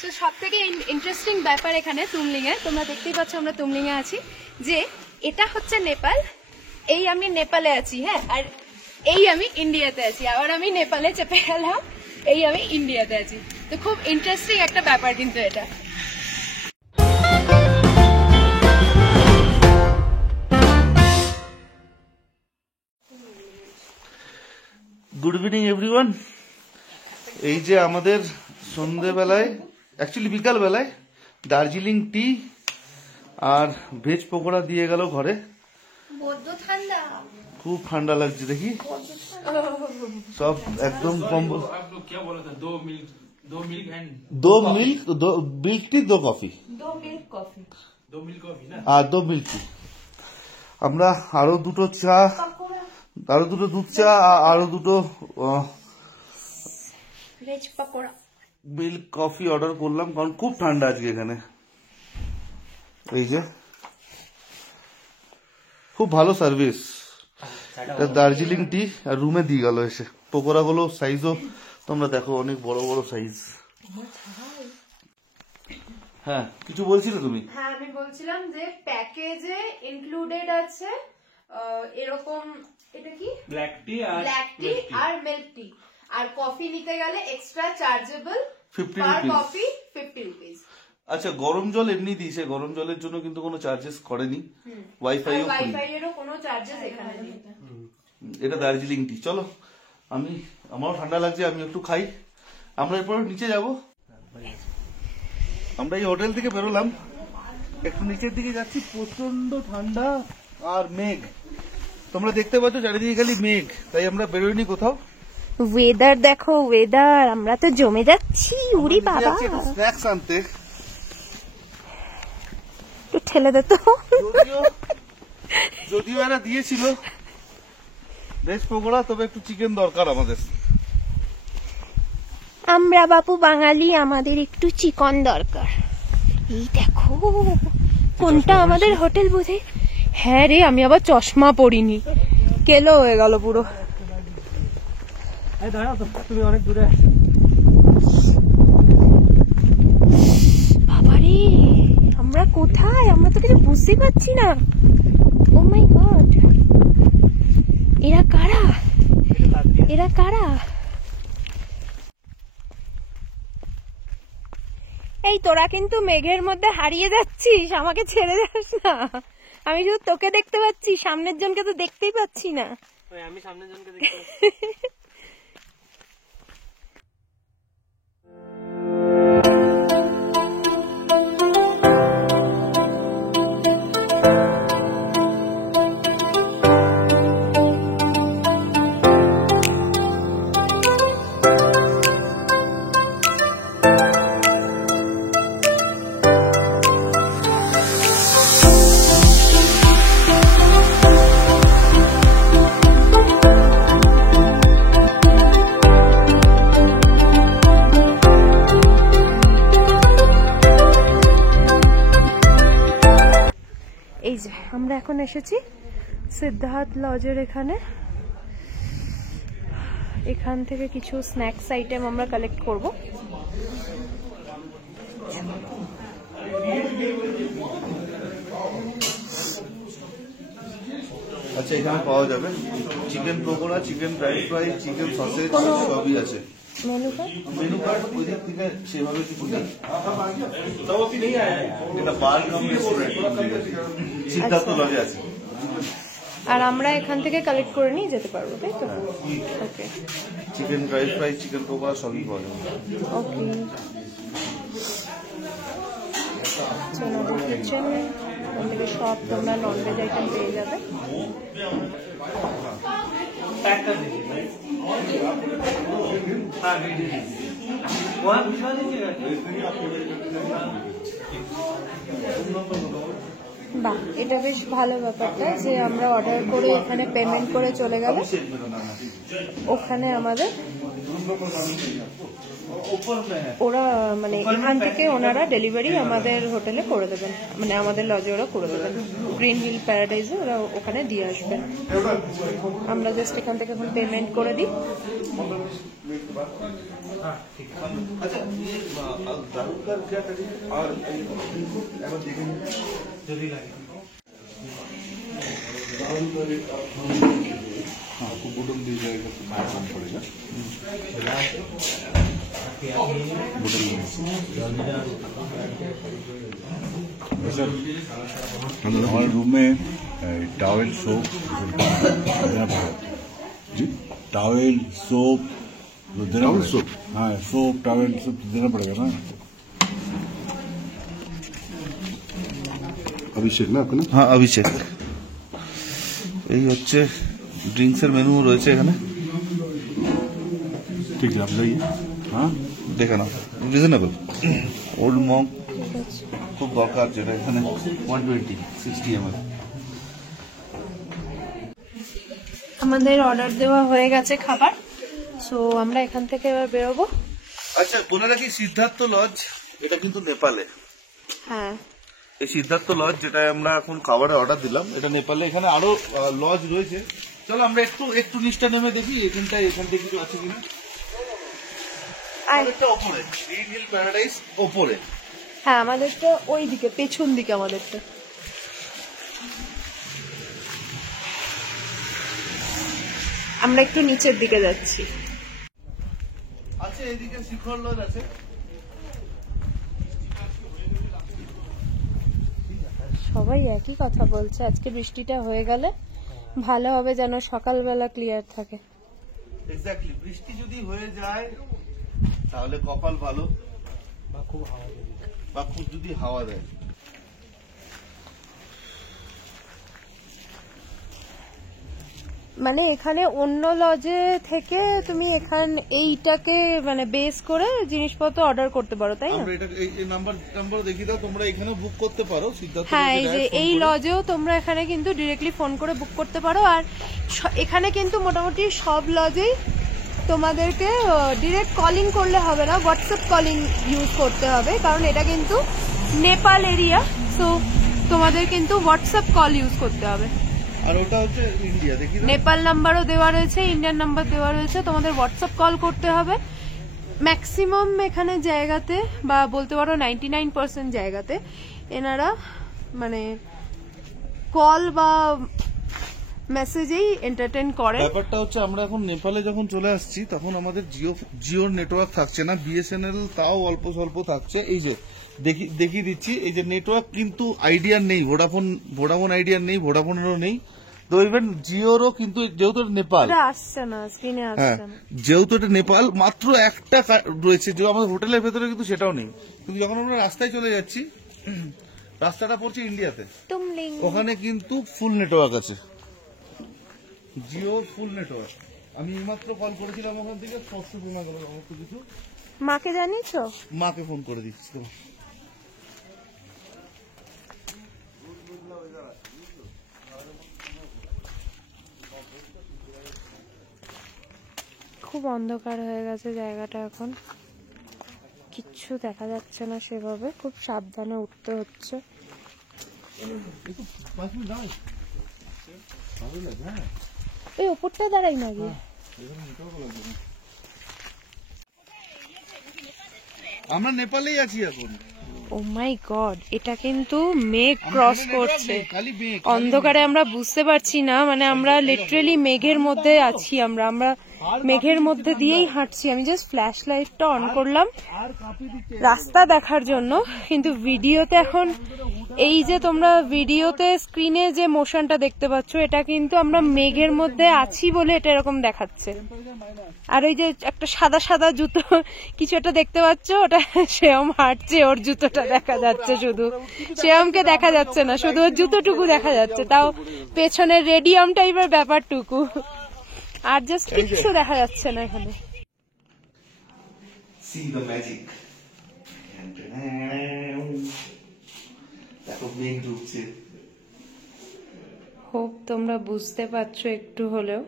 তো সব থেকে ইন্টারেস্টিং ব্যাপার এখানে তুমলিং এ, তোমরা দেখতেই পাচ্ছ আমরা তুমলিং এ আছি, যে এটা হচ্ছে নেপাল, এই আমি নেপালে আছি, হ্যাঁ, আর এই আমি ইন্ডিয়াতে আছি, আবার আমি নেপালে চেপে গেলাম, এই আমি ইন্ডিয়াতে আছি। তো খুব ইন্টারেস্টিং একটা ব্যাপার কিন্তু এটা। Good evening everyone. এই যে আমাদের সন্ধ্যেবেলায়, অ্যাকচুয়ালি বিকাল বেলায় দার্জিলিং টি আর ভেজ পকোড়া দিয়ে গেল ঘরে। খুব ঠান্ডা লাগছে, দেখি সব একদম কম্বল। दो मिल्क टी 2 कॉफी আর 2 মিল্ক টি। আমরা আরো দুটো চা, আরো দুটো দুধ চা, আরো দুটো মিল্ক কফি অর্ডার করলাম, কারণ খুব ঠান্ডা আজকে এখানে। এই যে খুব ভালো সার্ভিস, দার্জিলিং টি আর রুমে দিয়ে গেল এসে। পকোড়া গুলো সাইজও তোমরা দেখো, অনেক বড় বড় সাইজ। হ্যাঁ, কিছু বলছিলে তুমি? হ্যাঁ, আমি বলছিলাম যে প্যাকেজে ইনক্লুডেড আছে এরকম, এটা কি ব্ল্যাক টি আর মিল্ক টি, আর কফি নিতে গেলে এক্সট্রা চার্জেবল 50 পার রুপিস। Coffee 50 rupees. আচ্ছা, গরম জল এমনি দিয়েছে, গরম জলের জন্য কিন্তু কোনো চার্জেস করেনি। ওয়াইফাই এরও কোনো চার্জেস এখানে নেই। এটা দার্জিলিং টি। চলো, আমারও ঠান্ডা লাগছে, আমি একটু খাই। আমরা এরপর নিচে যাব। আমরা এই হোটেল থেকে বেরোলাম, একটু নিচের দিকে যাচ্ছি, প্রচন্ড ঠান্ডা আর মেঘ। তোমরা দেখতে পাচ্ছ চারিদিকে খালি মেঘ, তাই আমরা বেরোইনি কোথাও। ওয়েদার দেখো, ওয়েদার, আমরা তো জমে যাচ্ছি। উড়ি বাবা, স্ন্যাক্স আনতে একটু ঠেলে দে তো। যদিও এরা দিয়েছিল ভেজ পকোড়া, তবে একটু চিকেন দরকার আমাদের। আমরা বাপু বাঙালি, আমাদের একটু চিকেন দরকার। এই দেখো কোনটা আমাদের হোটেল বোঝে। হ্যাঁ রে, আমি আবার চশমা পরিনি, কেলো হয়ে গেল পুরো। তুমি অনেক দূরে। বাবারে, আমরা কোথায়? আমরা তো কিছু বুঝতে পারছি না। ও মাই গড, এরা কারা? এরা কারা? এই তোরা কিন্তু মেঘের মধ্যে হারিয়ে যাচ্ছিস, আমাকে ছেড়ে যাস না। আমি শুধু তোকে দেখতে পাচ্ছি, সামনের জনকে তো দেখতেই পাচ্ছি না। আমি সামনের জনকে দেখতে এই যে আমরা এখন এসেছি সিদ্ধার্থ লজের এখানে। এখান থেকে কিছু স্ন্যাক্স আইটেম আমরা কালেক্ট করব। আচ্ছা, এখানে পাওয়া যাবে chicken pakora, chicken dry fry, chicken sausage, সবই আছে। মেনু কার্ড ওই দিক থেকে সেভাবে কিছু নেই। এটা বার কাম রেস্টুরেন্ট সিদ্ধার্থ লজে আছে। আর আমরা এখান থেকে কালেক্ট করে নিয়ে যেতে পারবো, তাই তো? Okay, chicken dry fry, chicken pakora সবই পাওয়া যাবে। ওকে, চলো কিচেন, ওখান থেকে সব তোমরা ননভেজ আইটেম পেয়ে যাবে। বাহ, এটা বেশ ভালো ব্যাপারটা যে আমরা অর্ডার করে এখানে পেমেন্ট করে চলে গেলে ওখানে আমাদের ওরা মানে এখান থেকে ওনারা ডেলিভারি আমাদের হোটেলে করে দেবেন, মানে আমাদের লজে ওরা করে দেবেন। গ্রিন হিল প্যারাডাইজে ওরা ওখানে দিয়ে আসবেন। আমরা জাস্ট এখান থেকে এখন পেমেন্ট করে দিই। अच्छा ये दारू का क्या करें और जल्दी लगे दारू का रेट आपको बोतल दी जाएगा तो मैं कम पड़ेगा बोतल हमारे रूम में टॉवेल सोप देना पड़ेगा जी, टॉवेल सोप देना पड़ेगा। हाँ, सोप टॉवेल सब देना पड़ेगा ना। अभिषेक ना आपका? हाँ अभिषेक। এই হচ্ছে ড্রিঙ্কসের মেনু রয়েছে এখানে। ठीक है, आप जाइए। हाँ, দেখে নাও, রিজনেবল। ওল্ড মঙ্ক খুব দরকার, যেটা এখানে 120 60 ml। আমাদের অর্ডার দেওয়া হয়ে গেছে খাবার, সো আমরা এখান থেকে এবার বেরোবো। আচ্ছা বলে রাখি, সিদ্ধার্থ লজ এটা কিন্তু নেপালে। হ্যাঁ, এই সিদ্ধার্থ লজ যেটা আমরা এখন খাবারের অর্ডার দিলাম, এটা নেপালে। এখানে আরো লজ রয়েছে, চলো আমরা একটু নিচটা নেমে দেখি এখান থেকে কিছু আছে কিনা। আরেকটা ওপরে গ্রিন হিল প্যারাডাইস ওপরে। হ্যাঁ, আমাদেরটা ওই দিকে, পেছন দিকে আমাদেরটা। আমরা একটু নিচের দিকে যাচ্ছি। আছে এদিকে শিখর লজ আছে। সবাই একই কথা বলছে, আজকে বৃষ্টিটা হয়ে গেলে ভালো হবে, যেন সকালবেলা ক্লিয়ার থাকে। এক্স্যাক্টলি, বৃষ্টি যদি হয়ে যায় তাহলে কপাল ভালো, বা খুব যদি হাওয়া দেয়। মানে এখানে অন্য লজে থেকে তুমি এইটাকে মানে বেস করে জিনিসপত্র অর্ডার করতে পারো, তাই না? আমরা এটা এই নাম্বার দেখিয়ে দাও, তোমরা এখানেও বুক করতে পারো। সিদ্ধার্থ হ্যাঁ, এই যে এই লজেও তোমরা এখানে কিন্তু ডিরেক্টলি ফোন করে বুক করতে পারো। আর এখানে কিন্তু মোটামুটি সব লজেই তোমাদেরকে ডিরেক্ট কলিং করলে হবে না, হোয়াটসঅ্যাপ কলিং ইউজ করতে হবে, কারণ এটা কিন্তু নেপাল এরিয়া, সো তোমাদের কিন্তু হোয়াটসঅ্যাপ কল ইউজ করতে হবে। আর ওটা হচ্ছে ইন্ডিয়া, দেখি নেপাল নাম্বারও দেওয়া রয়েছে, ইন্ডিয়ান নাম্বার দেওয়া রয়েছে, তোমাদের হোয়াটসঅ্যাপ কল করতে হবে। ম্যাক্সিমাম এখানে জায়গাতে, বা বলতে পারো 99% জায়গাতে এনারা মানে কল বা মেসেজেই এন্টারটেইন করে। ব্যাপারটা হচ্ছে আমরা এখন নেপালে যখন চলে আসছি তখন আমাদের জিওর নেটওয়ার্ক থাকছে না, বিএসএনএল তাও অল্প স্বল্প থাকছে। এই যে দেখিয়ে দিচ্ছি, এই যে নেটওয়ার্ক কিন্তু আইডিয়ার নেই, ভোডাফোন আইডিয়ার নেই, ভোডাফোনেরও নেই। তো ইভেন জিওরও কিন্তু, যেহেতু এটা নেপাল, আসছে না স্ক্রিনে, হ্যাঁ আসছে না। যেহেতু এটা নেপাল, মাত্র একটা রয়েছে, যে আমাদের হোটেলের ভেতরে কিন্তু সেটাও নেই। কিন্তু যখন আমরা রাস্তায় চলে যাচ্ছি, রাস্তাটা পড়ছে ইন্ডিয়াতে, তুমলিং। ওখানে কিন্তু ফুল নেটওয়ার্ক আছে, জিও ফুল নেটওয়ার্ক। আমি এইমাত্র কল করেছিলাম ওখান থেকে, স্পষ্ট শোনা গেল সমস্ত কিছু। মাকে জানিয়েছো? মাকে ফোন করে দিচ্ছি তো। খুব অন্ধকার হয়ে গেছে জায়গাটা, এখন কিচ্ছু দেখা যাচ্ছে না সেভাবে, খুব সাবধানে উঠতে হচ্ছে। এই ওপরটা দাঁড়াই না গিয়ে। আমরা নেপালেই আছি এখন। ও মাই গড, এটা কিন্তু মেঘ ক্রস করছে, খালি মেঘ, অন্ধকারে আমরা বুঝতে পারছি না, মানে আমরা লিটারেলি মেঘের মধ্যে আছি। আমরা মেঘের মধ্যে দিয়েই হাঁটছি। আমি জাস্ট ফ্ল্যাশ লাইটটা অন করলাম রাস্তা দেখার জন্য, কিন্তু ভিডিওতে এখন এই যে তোমরা ভিডিওতে স্ক্রিনে যে মোশনটা দেখতে পাচ্ছ, এটা কিন্তু আমরা মেঘের মধ্যে আছি বলে এটা এরকম দেখাচ্ছে। আর ওই যে একটা সাদা সাদা জুতো কিছু একটা দেখতে পাচ্ছ, ওটা শ্রেয়ম হাঁটছে, ওর জুতোটা দেখা যাচ্ছে, শুধু শ্রেয়মকে দেখা যাচ্ছে না, শুধু ওর জুতোটুকু দেখা যাচ্ছে, তাও পেছনের রেডিয়াম টাইপের ব্যাপারটুকু, আর জাস্ট কিচ্ছু দেখা যাচ্ছে না এখানে। See the magic. দেখো মেঘ ঢুকছে। হোপ তোমরা বুঝতে পারছো একটু হলেও,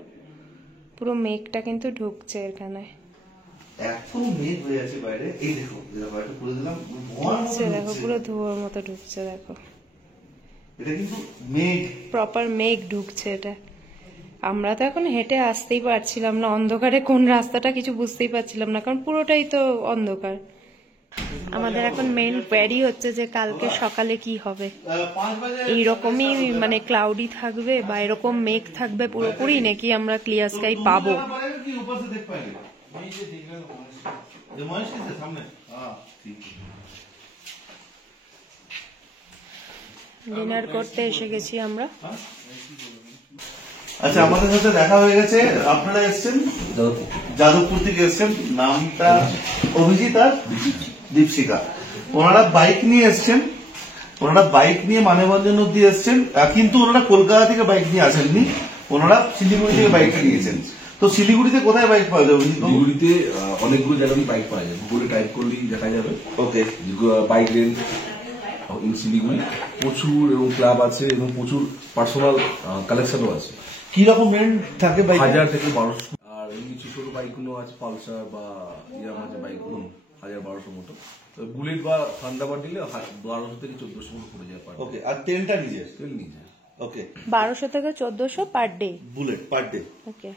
পুরো মেঘটা কিন্তু ঢুকছে এখানে। এত মেঘ হয়ে আছে বাইরে, এই দেখো বাইরে পুরো দিলাম, দেখো পুরো ধোঁয়ার মতো ঢুকছে, দেখো এটা কিন্তু মেঘ, প্রপার মেঘ ঢুকছে এটা। আমরা তো এখন হেঁটে আসতেই পারছিলাম না, অন্ধকারে কোন রাস্তাটা কিছু বুঝতেই পারছিলাম না, কারণ পুরোটাই তো অন্ধকার। আমাদের এখন মেন কোয়ারি হচ্ছে যে কালকে সকালে কি হবে। এইরকমই মানে ক্লাউডি থাকবে বা এরকম মেঘ থাকবে পুরোপুরি, নাকি আমরা ক্লিয়ার স্কাই পাবো। ডিনার করতে এসে গেছি আমরা। আচ্ছা, আমাদের সাথে দেখা হয়ে গেছে, আপনারা এসছেন যাদবপুর থেকে এসছেন, নামটা অভিজিৎ আর দীপশিকা। ওনারা বাইক নিয়ে এসছেন, ওনারা বাইক নিয়ে মানববন্ধন অব্দি এসছেন, কিন্তু ওনারা কলকাতা থেকে বাইক নিয়ে আসেননি, ওনারা শিলিগুড়ি থেকে বাইকটা নিয়েছেন। তো শিলিগুড়িতে কোথায় বাইক পাওয়া যাবে? শিলিগুড়িতে অনেকগুলো জায়গায় বাইক পাওয়া যায়, গুগলে টাইপ করলেই দেখা যাবে। ওকে, বাইক রেন্ট ইন শিলিগুড়ি প্রচুর, এবং ক্লাব আছে এবং প্রচুর পার্সোনাল কালেকশনও আছে। কি রকম রেন্ট থাকে বাইক? 1000 থেকে 1200। আর এমনি ছোট ছোট বাইকগুলো আছে, পালসার বা ইয়ামাহা যে বাইকগুলো 1000-1200 মতো। বুলেট বা থান্ডারবার্ড নিলে 1200 থেকে 1400 মতো পড়ে যায়। ওকে, আর তেলটা নিজের? তেল নিয়ে যায়। ওকে, 1200 থেকে 1400 per day bullet per day. Okay.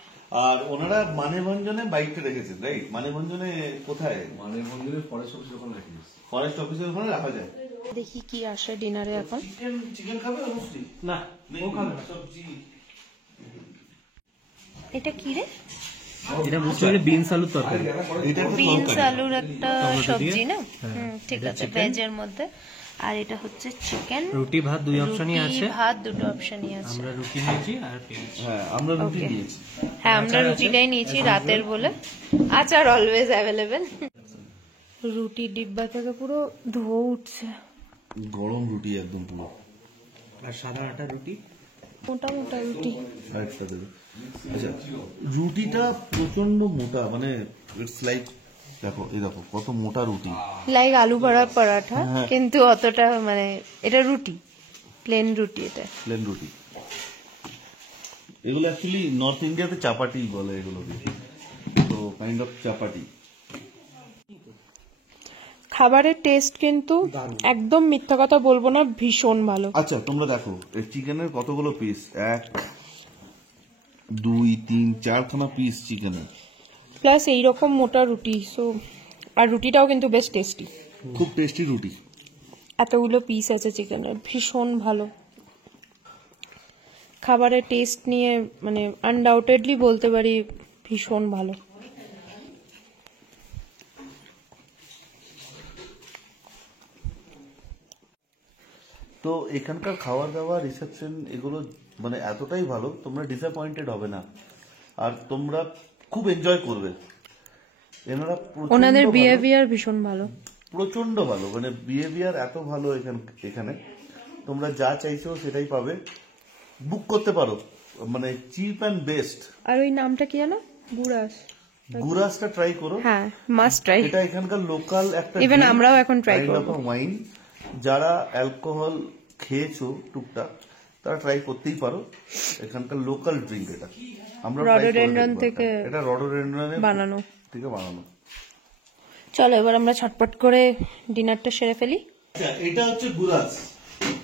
আর ওনারা মানেভঞ্জনে বাইকটা রেখেছেন, রাইট? মানেভঞ্জনে কোথায়? মানববন্ধনের ফরেস্ট অফিস ওখানে রাখি। ফরেস্ট অফিসের ওখানে রাখা যায়। দেখি কি আসে ডিনারে এখন। চিকেন খাবে অবশ্যই না, ও খাবে না। সবজি। এটা কি রে? এটা বুঝতে পারি বিনস আলুর তরকারি। এটা একটা বিনস তরকারি। আলুর একটা সবজি না? ঠিক আছে, ভেজের মধ্যে। আর এটা হচ্ছে চিকেন, রুটি ভাত দুই অপশনই আছে। ভাত দুটো অপশনই আছে। আমরা রুটি নিয়েছি আর পেঁয়াজ। হ্যাঁ, আমরা রুটি Okay. নিয়েছি। হ্যাঁ, আমরা রুটিটাই নিয়েছি রাতের বলে। আচার অলওয়েজ অ্যাভেলেবেল। রুটি ডিব্বা থেকে পুরো ধোয়া উঠছে। গরম রুটি একদম পুরো। আর সাদা আটা রুটি। মোটা মোটা রুটি। আরেকটা দেবে। আচ্ছা, রুটিটা প্রচন্ড মোটা, মানে ইটস লাইক, দেখো এই দেখো কত মোটা রুটি। লাইক আলু ভরা পরাঠা, কিন্তু অতটা মানে এটা রুটি, প্লেন রুটি এটা। প্লেন রুটি। এগুলো অ্যাকচুয়ালি নর্থ ইন্ডিয়াতে চাপাটি বলে এগুলোকে, তো কাইন্ড অফ চাপাটি। খাবারের টেস্ট কিন্তু একদম মিথ্যা কথা বলবো না, ভীষণ ভালো। আচ্ছা, তোমরা দেখো এই চিকেনের কতগুলো পিস, 1 2 3 4খানা পিস চিকেনের, প্লাস এইরকম মোটা রুটি। সো আর রুটিটাও কিন্তু বেশ টেস্টি, খুব টেস্টি রুটি। এতগুলো পিস আছে চিকেনের, ভীষণ ভালো। খাবারের টেস্ট নিয়ে মানে আনডাউটেডলি বলতে পারি ভীষণ ভালো। তো এখানকার খাওয়া দাওয়া, রিসেপশন, এগুলো মানে এতটাই ভালো, তোমরা ডিসঅ্যাপয়েন্টেড হবে না, আর তোমরা খুব এনজয় করবে। এনারা প্রচণ্ড ওনাদের ভালো, বিহেভিয়ার ভীষণ ভালো, প্রচন্ড ভালো, মানে বিহেভিয়ার এত ভালো এখানে তোমরা যা চাইছো সেটাই পাবে। বুক করতে পারো, মানে চিপ অ্যান্ড বেস্ট। আর ওই নামটা কি জানো? গুড়াস। গুরাসটা ট্রাই করো, হ্যাঁ, মাস্ট ট্রাই। এটা এখানকার লোকাল একটা Even আমরাও এখন try করব। ওয়াইন। যারা অ্যালকোহল খেয়েছো টুকটাক, তারা ট্রাই করতেই পারো, এখানকার লোকাল ড্রিঙ্ক এটা। আমরা try করে রডোডেনড্রন দেখবো থেকে এটা। এটা রডোডেনড্রনের বানানো। থেকে বানানো। চলো এবার আমরা ছটপট করে ডিনারটা সেরে ফেলি। আচ্ছা, এটা হচ্ছে গুরাস,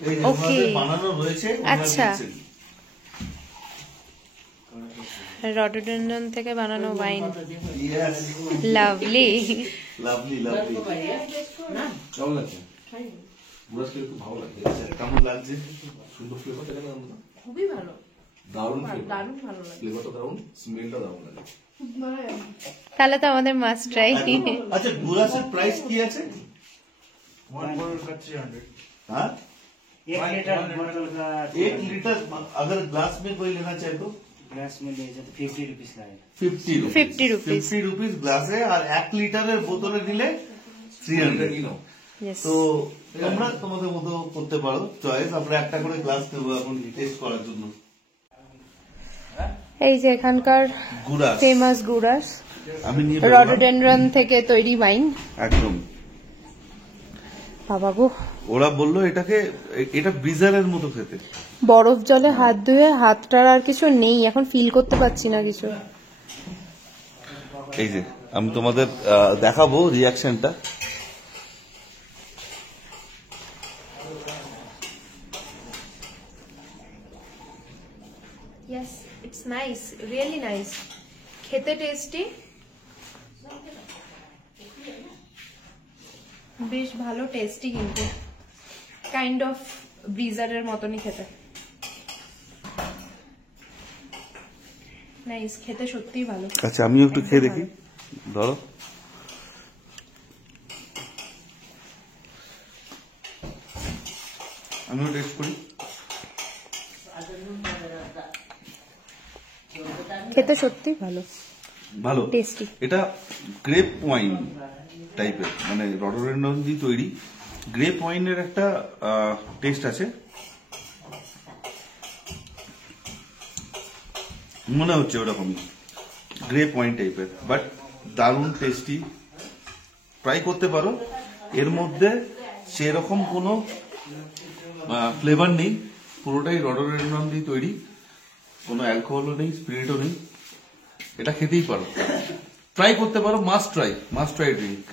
এই যে Okay. ওনাদের বানানো রয়েছে, ওনারা আচ্ছা। দিচ্ছেন। রডোডেনড্রন থেকে বানানো wine, Yes, lovely. lovely, lovely। কেমন লাগছে? বুড়াস খেলে খুব ভালো লাগছে। কেমন লাগছে? সুন্দর ফ্লেভার, এটা না খুবই ভালো, দারুণ ফ্লেভার, দারুণ ভালো লাগে। ফ্লেভারটা দারুণ, স্মেলটা দারুণ লাগে। তাহলে তো আমাদের মাস্ট ট্রাই। अच्छा गुरास प्राइस की আছে? 1/300। हाँ, 1 लीटर बोतल का 1 लीटर अगर ग्लास में कोई लेना चाहे तो ग्लास में ले जाए तो 50 रुपीस लगेगा। 50 rupees। 50 रुपीस গ্লাসে, আর 1 লিটারের বোতলে নিলে 300। Yes. তো তোমরা তোমাদের মতো করতে পারো চয়েস। আমরা একটা করে গ্লাস নেবো এখন টেস্ট করার জন্য। এই যে এখানকার গুরাস ফেমাস গুড়াস, আমি নিয়ে ফেললাম। রডোডেনড্রন থেকে তৈরি ওয়াইন। একদম। বাবা গো, ওরা বললো এটা ব্রিজারের মতো খেতে। বরফ জলে হাত ধুয়ে হাতটার আর কিছু নেই, এখন ফিল করতে পারছি না কিছু। এই যে আমি তোমাদের দেখাবো রিয়াকশনটা। Yes, it's nice, really nice. খেতে টেস্টি, বেশ ভালো টেস্টি, কিন্তু কাইন্ড অফ ব্রিজারের মতনই খেতে। নাইস, খেতে সত্যিই ভালো। আচ্ছা আমিও একটু খেয়ে দেখি, ধরো। আমিও টেস্ট করি। খেতে সত্যিই ভালো, ভালো টেস্টি। এটা গ্রেপ ওয়াইন টাইপের, মানে রডোডেন্ড্রন দিয়ে তৈরি গ্রেপ ওয়াইনের একটা টেস্ট আছে, মনে হচ্ছে ওরকমই গ্রেপ ওয়াইন টাইপের, বাট দারুণ টেস্টি। ট্রাই করতে পারো। এর মধ্যে সেরকম কোনো ফ্লেভার নেই, পুরোটাই রডোডেন্ড্রন দিয়ে তৈরি, কোনো অ্যালকোহলও নেই, স্পিরিটও নেই। এটা খেতেই পারো, ট্রাই করতে পারো, must try drink.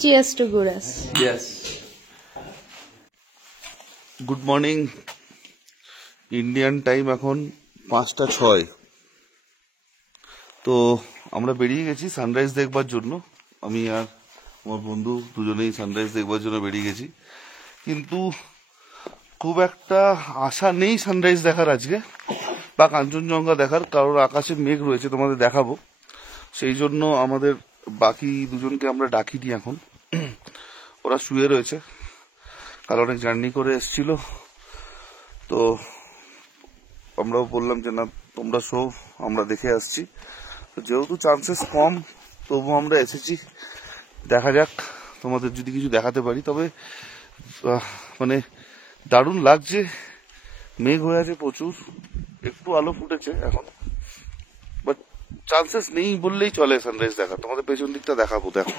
Cheers to guras. Yes. Good morning, Indian time এখন 5:06। তো আমরা বেরিয়ে গেছি সানরাইজ দেখবার জন্য। আমি আর আমার বন্ধু দুজনেই সানরাইজ দেখবার জন্য বেরিয়ে গেছি, কিন্তু খুব একটা আশা নেই সানরাইজ দেখার আজকে, বা কাঞ্চনজঙ্ঘা দেখার, কারণ আকাশে মেঘ রয়েছে, তোমাদের দেখাবো। সেই জন্য আমাদের বাকি দুজনকে আমরা ডাকিনি এখন, ওরা শুয়ে রয়েছে, কাল অনেক জার্নি করে এসেছিল। তো আমরাও বললাম যে না তোমরা শো, আমরা দেখে আসছি। তো যেহেতু চান্সেস কম, তবু আমরা এসেছি, দেখা যাক তোমাদের যদি কিছু দেখাতে পারি। তবে মানে দারুণ লাগছে, মেঘ হয়ে আছে প্রচুর, একটু আলো ফুটেছে এখন, বাট চান্সেস নেই বললেই চলে সানরাইজ দেখা। তোমাদের পেছন দিকটা দেখাবো, দেখো।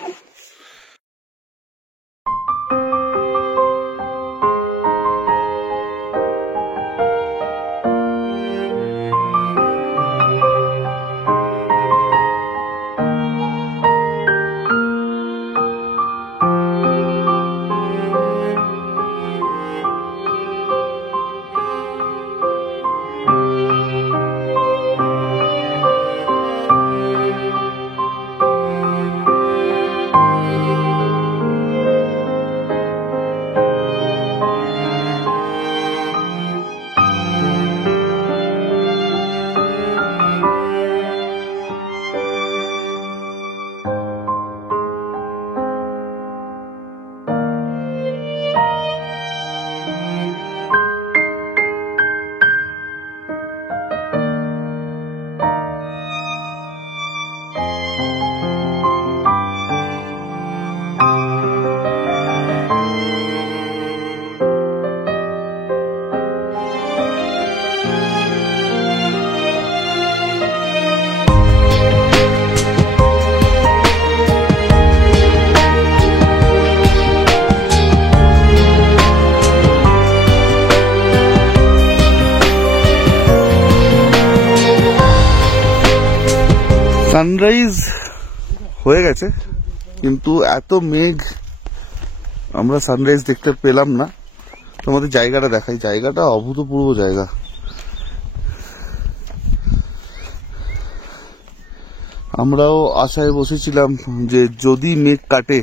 সানরাইজ হয়ে গেছে, কিন্তু এত মেঘ আমরা সানরাইজ দেখতে পেলাম না। তোমাদের জায়গাটা দেখাই, জায়গাটা অভূতপূর্ব জায়গা। আমরাও আশায় বসেছিলাম যে যদি মেঘ কাটে,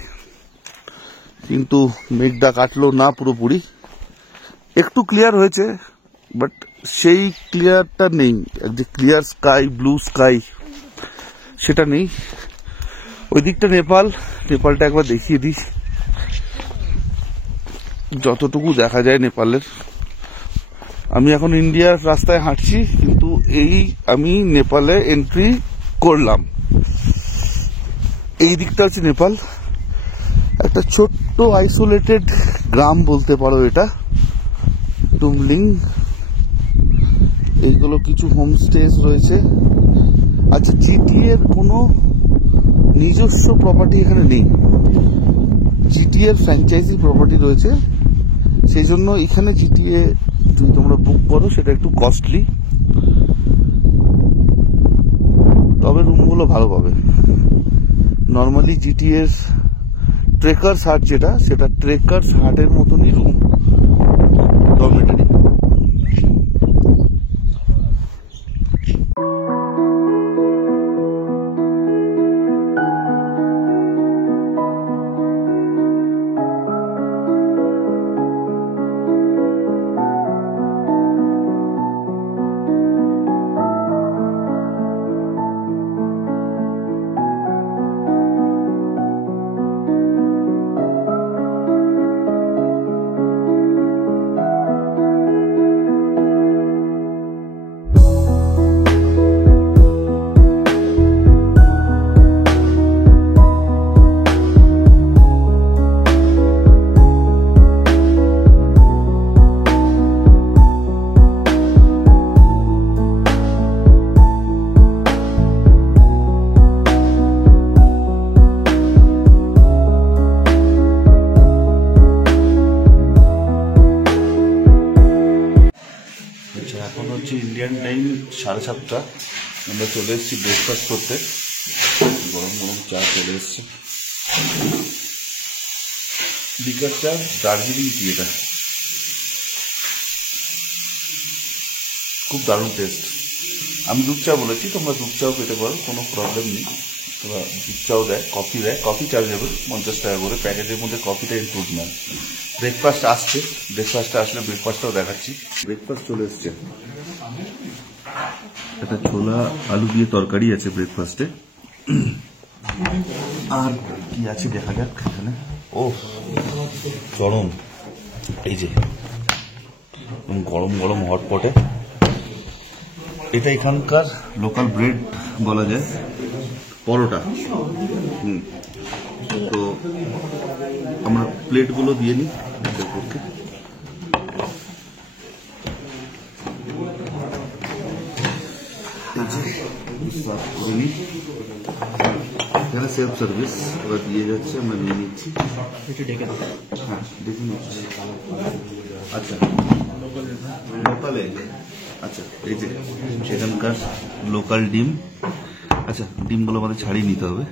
কিন্তু মেঘটা কাটলো না পুরোপুরি, একটু ক্লিয়ার হয়েছে, বাট সেই ক্লিয়ারটা নেই, যে ক্লিয়ার স্কাই, ব্লু স্কাই, সেটা নেই। ওই দিকটা নেপালটা একবার দেখিয়ে দিই, যতটুকু দেখা যায় নেপালের। আমি এখন ইন্ডিয়ার রাস্তায় হাঁটছি, কিন্তু আমি নেপালে এন্ট্রি করলাম। এই দিকটা হচ্ছে নেপাল, একটা ছোট্ট আইসোলেটেড গ্রাম বলতে পারো এটা, টুমলিং। এইগুলো কিছু হোমস্টেজ রয়েছে। আচ্ছা, জিটি এর কোনো নিজস্ব প্রপার্টি এখানে নেই, জিটিএর ফ্র্যাঞ্চাইজি প্রপার্টি রয়েছে, সেই জন্য এখানে জিটিএ যদি তোমরা বুক করো সেটা একটু কস্টলি, তবে রুমগুলো ভালো পাবে। নর্মালি জিটিএর ট্রেকার্স হাট যেটা, সেটা ট্রেকার্স হাটের মতনই রুম, ডরমেটারি। এখন হচ্ছে ইন্ডিয়ান টাইম 7:30, আমরা চলে এসেছি ব্রেকফাস্ট করতে। গরম গরম চা চলে এসছে, বিকার চা, দার্জিলিং টি। এটা খুব দারুণ টেস্ট। আমি দুধ চা বলেছি, তোমরা দুধ চাও পেতে পারো, কোনো প্রবলেম নেই। তোমরা দুধ চাও দেয়, কফি দেয়, কফি চার্জেবল 50 টাকা করে, প্যাকেটের মধ্যে কফিটা ইনক্লুড নয়। ব্রেকফাস্ট আসছে, ব্রেকফাস্টটা আসলে ব্রেকফাস্টটাও দেখাচ্ছি। ব্রেকফাস্ট চলে এসছে, একটা ছোলা আলু দিয়ে তরকারি আছে ব্রেকফাস্টে। আর কি আছে দেখা যাক এখানে। ও চরম, এই যে গরম গরম হটপটে, এটা এখানকার লোকাল ব্রেড বলা যায়, পরোটা। তো আমরা প্লেটগুলো দিয়ে নিই পক্ষে। এখানে সেলফ সার্ভিস ওরা দিয়ে যাচ্ছে, আমরা নিয়ে নিচ্ছি। হ্যাঁ দেখে নিচ্ছি। আচ্ছা লোকালে, আচ্ছা এই যে সেখানকার লোকাল ডিম। আচ্ছা ডিমগুলো আমাদের ছাড়িয়ে নিতে হবে।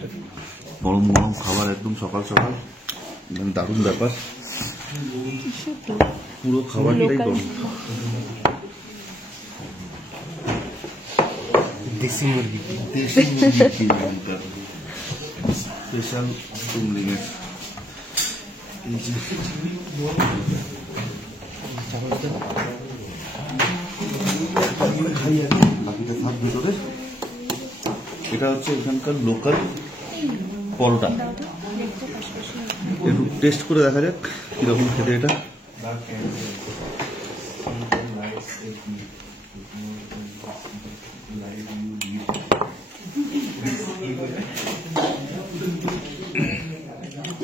গরম গরম খাবার একদম সকাল সকাল, দারুণ ব্যাপার। পুরো খাবারটাই গরম। দেশি মুরগি, দেশি মুরগি স্পেশাল তুমলিংয়ের। এই যে বাকিটা থাক ভিতরে। এটা হচ্ছে এখানকার লোকাল পরোটা, একটু টেস্ট করে দেখা যাক কিরকম খেতে এটা।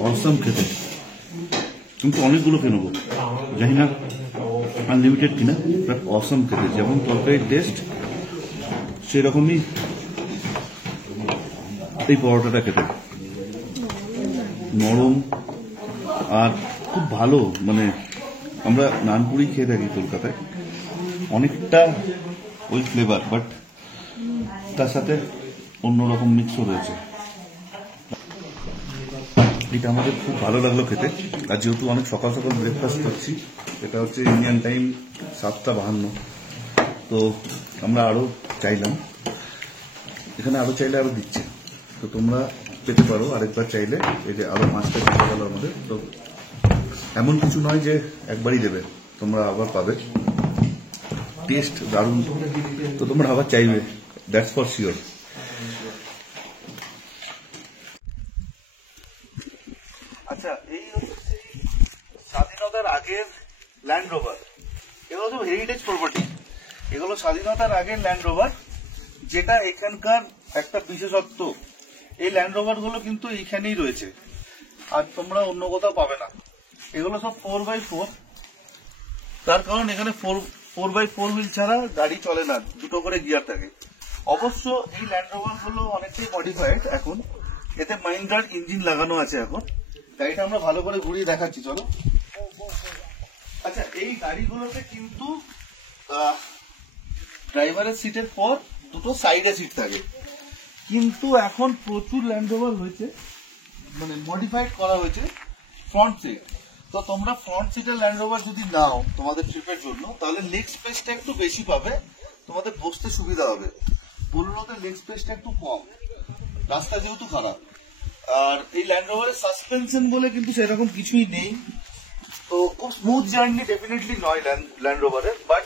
অসম খেতে, কিন্তু অনেকগুলো খেয়ে নেবো, জানি না আনলিমিটেড কিনা, বাট অসম খেতে। যেমন তরকারির টেস্ট সেরকমই এই পরোটাটা খেতে, নরম আর খুব ভালো। মানে আমরা নানপুরি খেয়ে থাকি কলকাতায়, অনেকটা ওই ফ্লেভার, বাট তার সাথে অন্যরকম মিক্সও রয়েছে। এটা আমাদের খুব ভালো লাগলো খেতে। আর যেহেতু অনেক সকাল সকাল ব্রেকফাস্ট করছি, এটা হচ্ছে ইন্ডিয়ান টাইম 7:52, তো আমরা আরও চাইলাম, এখানে আরও চাইলে আরও দিচ্ছে, তো তোমরা পেতে পারো আরেকবার চাইলে। এই যে আরও 5টা দিতে গেল আমাদের, তো এমন কিছু নয় যে একবারই দেবে, তোমরা আবার পাবে। টেস্ট দারুণ, তো তোমরা আবার চাইবে, দ্যাটস ফর শিওর। আচ্ছা এই হচ্ছে স্বাধীনতার আগের ল্যান্ড রোভার, এগুলো সব হেরিটেজ প্রপার্টি, এগুলো স্বাধীনতার আগের ল্যান্ড রোভার, যেটা এখানকার একটা বিশেষত্ব। এই ল্যান্ড রোভার গুলো কিন্তু এইখানেই রয়েছে, আর তোমরা অন্য কোথাও পাবে না। এগুলো সব 4x4, তার কারণ এখানে 4x4 হুইল ছাড়া গাড়ি চলে না, দুটো করে গিয়ার থাকে। অবশ্য এই ল্যান্ড রোভার গুলো অনেকটাই মডিফাইড এখন, এতে মাহিন্দ্রার ইঞ্জিন লাগানো আছে এখন, গাড়িটা আমরা ভালো করে ঘুরিয়ে দেখাচ্ছি, চলো। আচ্ছা, এই গাড়িগুলোতে কিন্তু ড্রাইভারের সিটের পর দুটো সাইডে সিট থাকে, কিন্তু এখন প্রচুর ল্যান্ড রোভার হয়েছে, মানে মডিফাইড করা হয়েছে ফ্রন্ট সিট। তো তোমরা ফ্রন্ট সিটের ল্যান্ড রোভার যদি নাও তোমাদের ট্রিপের জন্য, তাহলে লেগ স্পেসটা একটু বেশি পাবে, তোমাদের বসতে সুবিধা হবে। বোলেরোতে লেগ স্পেসটা একটু কম, রাস্তা যেহেতু খারাপ। আর এই ল্যান্ড রোভারের সাসপেনশন বলে কিন্তু সেরকম কিছুই নেই, তো খুব স্মুথ জার্নি ডেফিনেটলি নয় ল্যান্ড রোভারের, বাট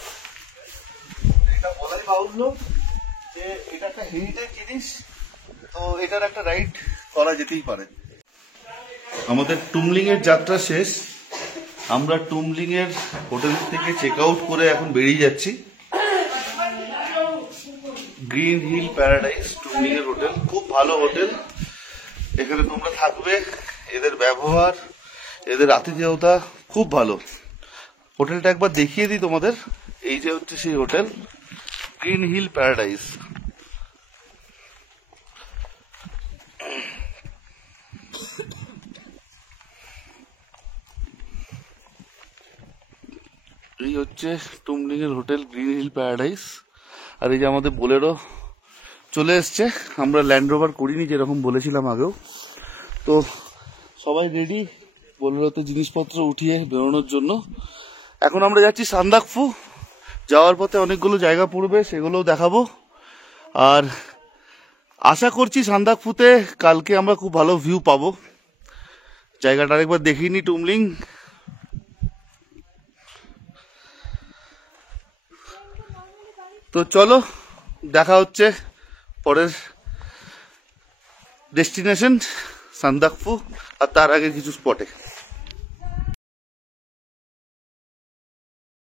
এটা বলাই বাহুল্য যে এটা একটা হেরিটেজ জিনিস, তো এটার একটা রাইড করা যেতেই পারে। আমাদের টুমলিং এর যাত্রা শেষ, আমরা টুমলিং এর হোটেল থেকে চেক আউট করে এখন বেরিয়ে যাচ্ছি। গ্রিন হিল প্যারাডাইস টুমলিং এর হোটেল, খুব ভালো হোটেল, এখানে তোমরা থাকবে, এদের ব্যবহার, এদের আতিথেয়তা খুব ভালো। হোটেলটা একবার দেখিয়ে দিই তোমাদের, এই যে হচ্ছে সেই হোটেল গ্রিন হিল প্যারাডাইস। এই হচ্ছে টুমলিং এর হোটেল গ্রিন হিল প্যারাডাইস। আর এই যে আমাদের বোলেরো চলে এসছে, আমরা ল্যান্ড রোভার করিনি যেরকম বলেছিলাম আগেও। তো সবাই রেডি বোলেরোতে জিনিসপত্র উঠিয়ে বেরোনোর জন্য। এখন আমরা যাচ্ছি সান্দাকফু, যাওয়ার পথে অনেকগুলো জায়গা পড়বে, সেগুলোও দেখাবো। আর আশা করছি সান্দাকফুতে কালকে আমরা খুব ভালো ভিউ পাবো। জায়গাটা আরেকবার দেখিয়ে নি টুমলিং। তো চলো, দেখা হচ্ছে পরের ডেস্টিনেশন সান্দাকফু, আর তার আগে কিছু স্পটে।